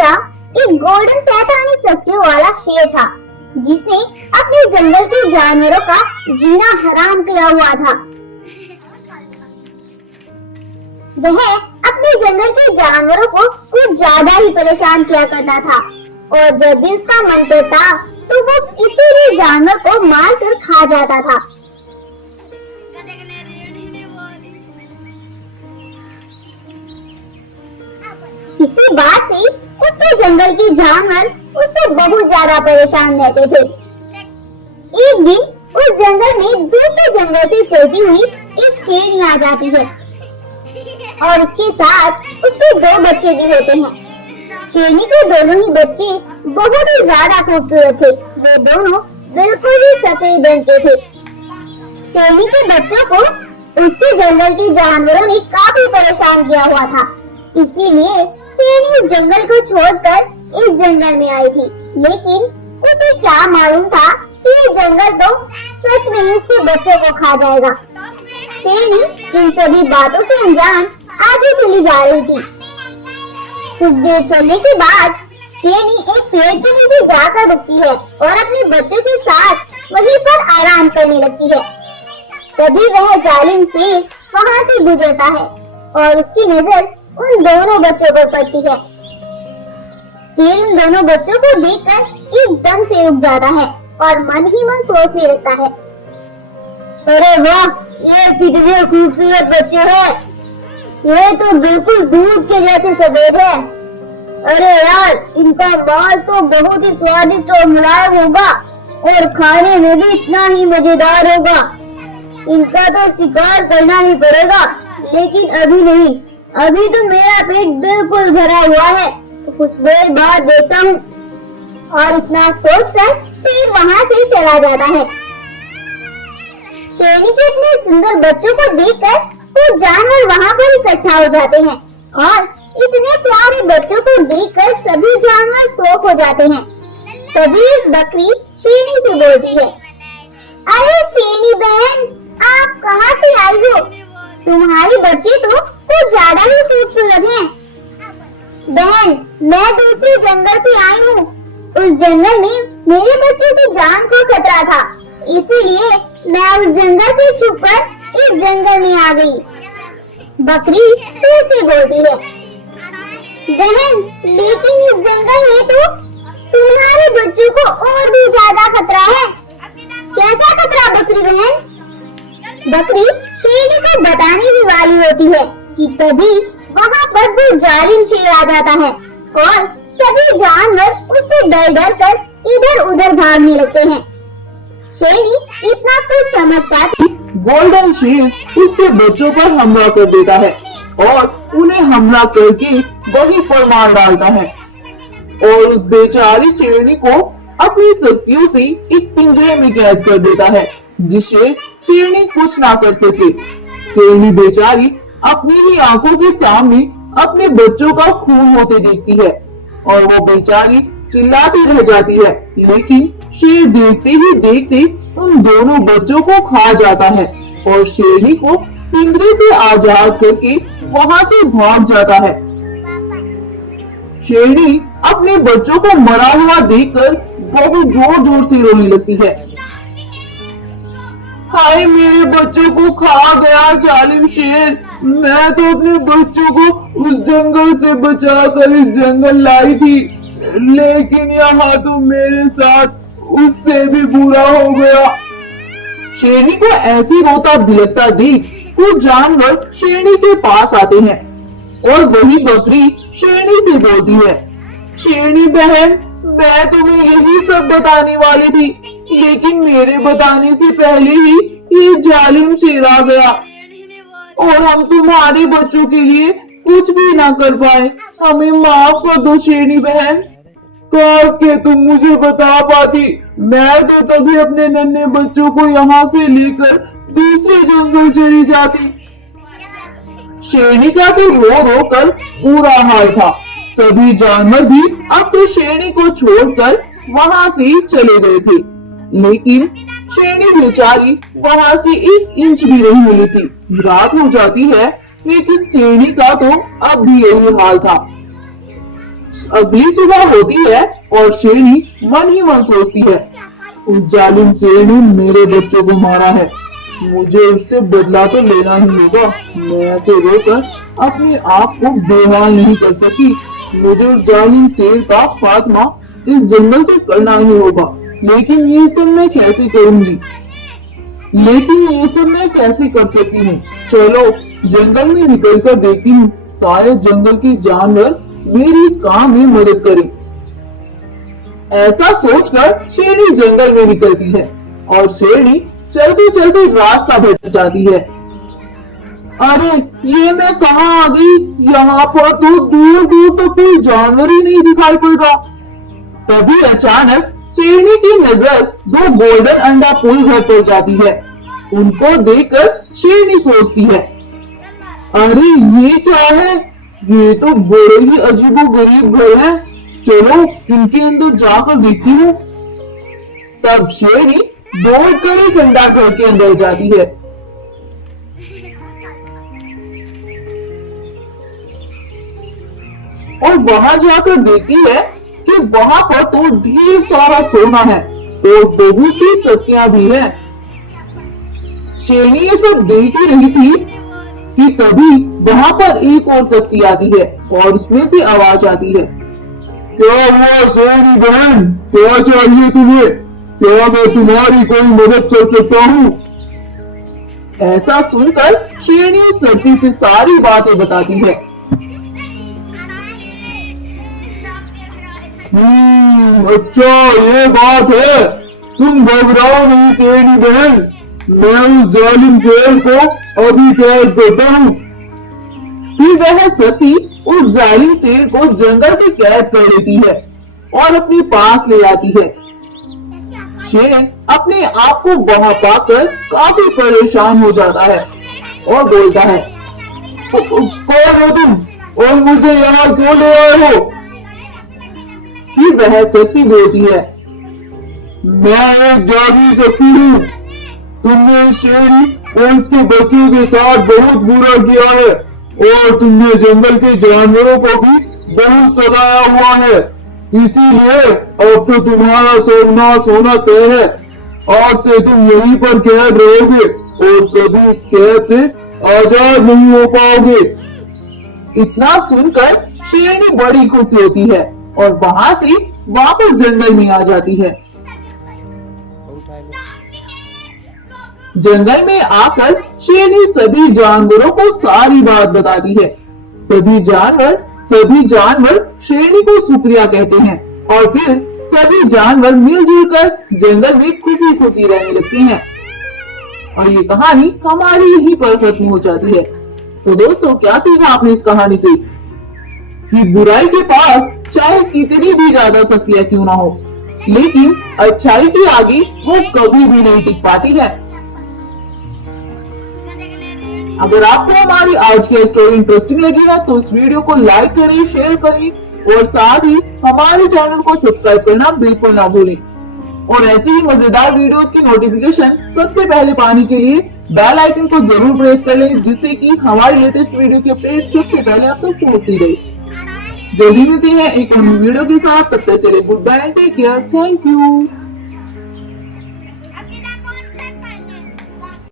राजा एक गोल्डन शैतानी शक्तियों वाला शेर था, जिसने अपने जंगल के जानवरों का जीना हराम किया हुआ था। वह अपने जंगल के जानवरों को कुछ ज्यादा ही परेशान किया करता था और जब भी उसका मन करता तो वो किसी भी जानवर को मार कर खा जाता था। इसी बात से उसके जंगल के जानवर उससे बहुत ज्यादा परेशान रहते थे। एक दिन उस जंगल में दूसरे जंगल से चलती हुई एक शेरनी आ जाती है और उसके साथ उसके 2 बच्चे भी होते हैं। शेरनी के दोनों ही बच्चे बहुत ही ज्यादा खूबसूरत थे। वे दोनों बिल्कुल ही सफेद रंग के थे। शेरनी के बच्चों को उसके जंगल के जानवरों ने काफी परेशान किया हुआ था, इसीलिए शेरनी उस जंगल को छोड़कर इस जंगल में आई थी। लेकिन उसे क्या मालूम था कि ये जंगल तो सच में ही उसके बच्चों को खा जाएगा। शेरनी इन सभी बातों से अनजान आगे चली जा रही थी। कुछ देर चलने के बाद शेरनी एक पेड़ के नीचे जाकर रुकती है और अपने बच्चों के साथ वहीं पर आराम करने लगती है। तभी वह जालिम शेर वहाँ से गुजरता है और उसकी नजर उन दोनों बच्चों पर पड़ती है। शेर उन दोनों बच्चों को देखकर एकदम से रुक जाता है और मन ही मन सोचने लगता है, अरे वाह, ये कितने खूबसूरत बच्चे हैं। ये तो बिल्कुल दूध के जैसे सफेद है। अरे यार, इनका मांस तो बहुत ही स्वादिष्ट और मुलायम होगा और खाने में भी इतना ही मजेदार होगा। इनका तो शिकार करना ही पड़ेगा, लेकिन अभी नहीं। अभी तो मेरा पेट बिल्कुल भरा हुआ है, तो कुछ देर बाद देखता हूँ। और इतना सोचकर शेर वहाँ से चला जाता है। शेरनी के इतने सुंदर बच्चों को देखकर वो जानवर वहाँ पर इकट्ठा हो जाते हैं और इतने प्यारे बच्चों को देखकर सभी जानवर शौक हो जाते हैं। तभी एक बकरी शेरनी से बोलती है, अरे शेरनी बहन, आप कहाँ से आई हो? तुम्हारे बच्चे तो कुछ ज्यादा ही खूबसूरत हैं। बहन, मैं दूसरे जंगल से आई हूँ। उस जंगल में मेरे बच्चों की जान को खतरा था, इसीलिए मैं उस जंगल से छुपकर इस जंगल में आ गई। बकरी फिर से बोलती है, बहन, लेकिन इस जंगल में तो तुम्हारे बच्चों को और भी ज्यादा खतरा है। कैसा खतरा बकरी बहन? बकरी शेरनी को बताने ही वाली होती है कि तभी वहाँ पर वो जालिम शेर आ जाता है और सभी जानवर उससे डर डर कर इधर उधर भागने लगते हैं। शेरनी इतना कुछ समझ पाती, गोल्डन शेर उसके बच्चों पर हमला कर देता है और उन्हें हमला करके वहीं पर मार डालता है और उस बेचारी शेरनी को अपनी शक्तियों से एक पिंजरे में कैद कर देता है, जिससे शेरनी कुछ ना कर सके। शेरनी बेचारी अपनी ही आंखों के सामने अपने बच्चों का खून होते देखती है और वो बेचारी चिल्लाती रह जाती है, लेकिन शेर देखते ही देखते उन दोनों बच्चों को खा जाता है और शेरनी को पिंजरे से आजाद करके वहाँ से भाग जाता है। शेरनी अपने बच्चों को मरा हुआ देखकर बहुत जोर जोर से रोने लगती है। हाय, मेरे बच्चों को खा गया जालिम शेर। मैं तो अपने बच्चों को उस जंगल से बचाकर इस जंगल लाई थी, लेकिन यहाँ तो मेरे साथ उससे भी बुरा हो गया। शेरनी को ऐसी रोता बिलखता देख कुछ जानवर शेरनी के पास आते हैं और वही बकरी शेरनी से बोलती है, शेरनी बहन, मैं तुम्हें यही सब बताने वाली थी, लेकिन मेरे बताने से पहले ही ये जालिम शेर आ गया और हम तुम्हारे बच्चों के लिए कुछ भी ना कर पाए। हमें माफ कर दो शेरनी बहन। काश के तुम मुझे बता पाती, मैं तो तभी अपने नन्हे बच्चों को यहाँ से लेकर दूसरे जंगल चली जाती। शेरनी का तो रो रो कर पूरा हाल था। सभी जानवर भी अब तो शेरनी को छोड़कर वहाँ से चले गए थे, लेकिन शेरनी बेचारी वहाँ से 1 इंच भी नहीं मिली थी। रात हो जाती है, लेकिन शेरनी का तो अब भी यही हाल था। अगली सुबह होती है और शेरनी मन ही मन सोचती है, उस जालिम शेर ने मेरे बच्चों को मारा है, मुझे उससे बदला तो लेना ही होगा। मैं ऐसे रोकर अपने आप को बेहाल नहीं कर सकी। मुझे उस जालिम शेर का खात्मा इस जंगल से करना ही होगा। लेकिन ये सब मैं कैसे करूंगी? कर सकती हूँ? चलो जंगल में निकल कर देखती हूँ, शायद जंगल के जानवर मेरी इस काम में मदद करें। ऐसा सोचकर शेरनी जंगल में निकलती है और शेरनी चलते चलते रास्ता भटक जाती है। अरे ये मैं कहाँ आ गई? यहाँ पर तो दूर दूर तक कोई जानवर ही नहीं दिखाई पड़ रहा। तभी अचानक शेरनी की नजर दो गोल्डन अंडा फूल घर पर जाती है। उनको देखकर शेरनी सोचती है, अरे ये क्या है? ये तो बड़े ही अजीबोगरीब घर है। चलो इनके अंदर जाकर देखती हूँ। तब शेरनी दौड़कर एक अंडा घर के अंदर जाती है। और वहां जाकर देखती है कि वहां पर तो ढेर सारा सोना है और बहुत सी सब्जियां भी है। शेरनी ये सब देख ही रही थी कि तभी वहां पर एक और सब्जी आती है और उसमें से आवाज आती है, क्या हुआ शेरनी बहन? क्या चाहिए तुम्हें? क्या मैं तुम्हारी कोई मदद कर सकता हूँ? ऐसा सुनकर शेरनी उस सब्जी से सारी बातें बताती है। अच्छा ये बात है, तुम घबराओ नहीं शेरनी बहन, मैं उस जालिम शेर को अभी कैद करता हूँ। फिर वह सती उस जालिम शेर को जंगल से कैद कर लेती है और अपने पास ले आती है। शेर अपने आप को वहां पाकर काफी परेशान हो जाता है और बोलता है, कौन हो तुम और मुझे यहाँ क्यों ले आए हो? फिर वह सती बोलती है, मैं एक जादुई सती हूँ। तुमने शेरनी और उसके बच्चों के साथ बहुत बुरा किया है और तुमने जंगल के जानवरों को भी बहुत सताया हुआ है, इसीलिए अब तो तुम्हारा सर्वनाश होना तय है। आज से तुम यहीं पर कैद रहोगे और कभी इस कैद से आजाद नहीं हो पाओगे। इतना सुनकर शेरनी बड़ी खुश होती है और वहां से वापस जंगल में आ जाती है। जंगल में आकर शेरनी सभी जानवरों को सारी बात बताती है। सभी जानवर शेरनी को शुक्रिया कहते हैं और फिर सभी जानवर मिलजुल कर जंगल में खुशी खुशी रहने लगते हैं। और ये कहानी हमारी यहीं पर खत्म हो जाती है। तो दोस्तों क्या सीखा आपने इस कहानी से? कि बुराई के पास चाहे कितनी भी ज्यादा शक्तियां क्यों ना हो, लेकिन अच्छाई के आगे वो कभी भी नहीं टिक पाती है। अगर आपको हमारी आज की स्टोरी इंटरेस्टिंग लगी है तो इस वीडियो को लाइक करें, शेयर करें और साथ ही हमारे चैनल को सब्सक्राइब करना बिल्कुल ना भूलें। और ऐसी ही मजेदार वीडियोस की नोटिफिकेशन सबसे पहले पाने के लिए बेल आइकन को जरूर प्रेस कर लें, जिससे कि हमारी लेटेस्ट वीडियो की अपडेट सबसे पहले आप तक पहुंचती रहे। जल्दी मिलते हैं एक अन्य वीडियो के साथ, तब तक के लिए goodbye, take care, thank you.